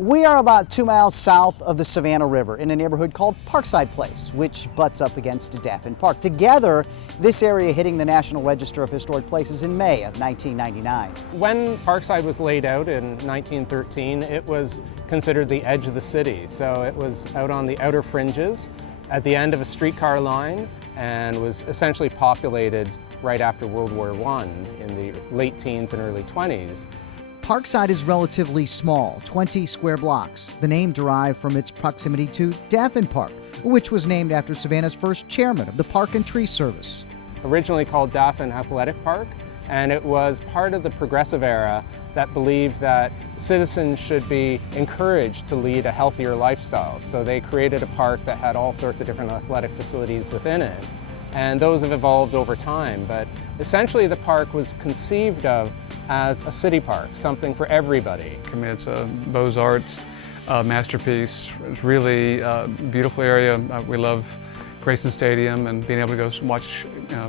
We are about 2 miles south of the Savannah River in a neighborhood called Parkside Place, which butts up against Daffin Park. Together, this area hitting the National Register of Historic Places in May of 1999. When Parkside was laid out in 1913, it was considered the edge of the city. So it was out on the outer fringes at the end of a streetcar line and was essentially populated right after World War I in the late teens and early 20s. Parkside is relatively small, 20 square blocks. The name derived from its proximity to Daffin Park, which was named after Savannah's first chairman of the Park and Tree Service. Originally called Daffin Athletic Park, and it was part of the progressive era that believed that citizens should be encouraged to lead a healthier lifestyle. So they created a park that had all sorts of different athletic facilities within it. And those have evolved over time, but essentially the park was conceived of as a city park, something for everybody. I mean, it's a Beaux-Arts masterpiece. It's really a beautiful area. We love Grayson Stadium and being able to go watch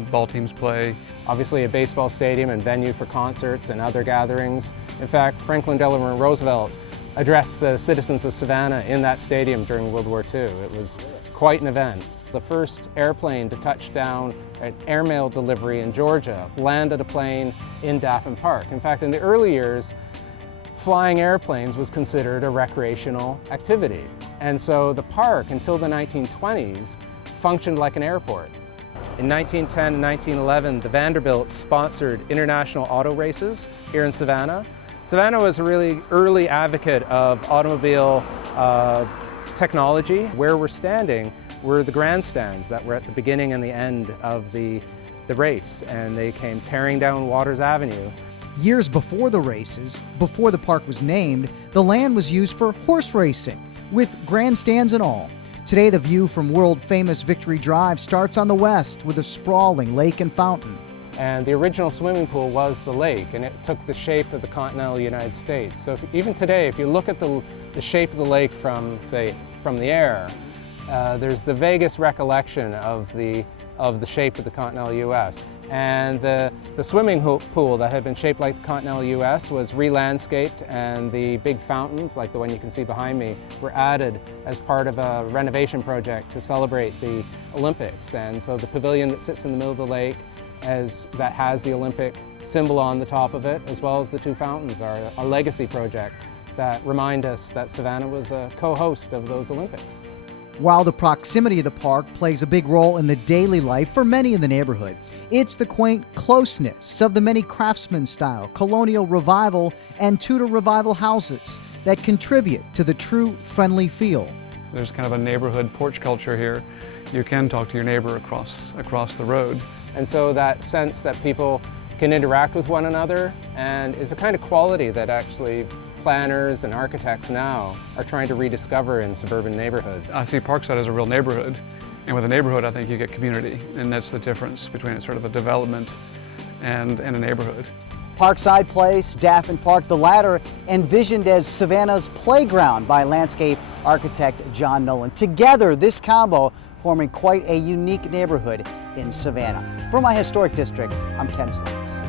ball teams play. Obviously a baseball stadium and venue for concerts and other gatherings. In fact, Franklin Delano Roosevelt addressed the citizens of Savannah in that stadium during World War II. It was quite an event. The first airplane to touch down an airmail delivery in Georgia landed a plane in Daffin Park. In fact, in the early years, flying airplanes was considered a recreational activity. And so the park, until the 1920s, functioned like an airport. In 1910 and 1911, the Vanderbilts sponsored international auto races here in Savannah. Savannah was a really early advocate of automobile technology. Where we're standing were the grandstands that were at the beginning and the end of the race, and they came tearing down Waters Avenue. Years before the races, before the park was named, the land was used for horse racing, with grandstands and all. Today, the view from world-famous Victory Drive starts on the west with a sprawling lake and fountain. And the original swimming pool was the lake, and it took the shape of the continental United States. So even today, if you look at the shape of the lake from, say, from the air, there's the vaguest recollection of the shape of the continental U.S. And the swimming pool that had been shaped like the continental U.S. was re-landscaped, and the big fountains, like the one you can see behind me, were added as part of a renovation project to celebrate the Olympics. And so the pavilion that sits in the middle of the lake that has the Olympic symbol on the top of it, as well as the two fountains, are a legacy project that remind us that Savannah was a co-host of those Olympics. While the proximity of the park plays a big role in the daily life for many in the neighborhood, it's the quaint closeness of the many craftsman-style, colonial revival, and Tudor revival houses that contribute to the true friendly feel. There's kind of a neighborhood porch culture here. You can talk to your neighbor across the road. And so that sense that people can interact with one another and is a kind of quality that actually planners and architects now are trying to rediscover in suburban neighborhoods. I see Parkside as a real neighborhood, and with a neighborhood I think you get community, and that's the difference between sort of a development and a neighborhood. Parkside Place, Daffin Park, the latter envisioned as Savannah's playground by landscape architect John Nolan. Together, this combo forming quite a unique neighborhood in Savannah. For my historic district, I'm Ken Slats.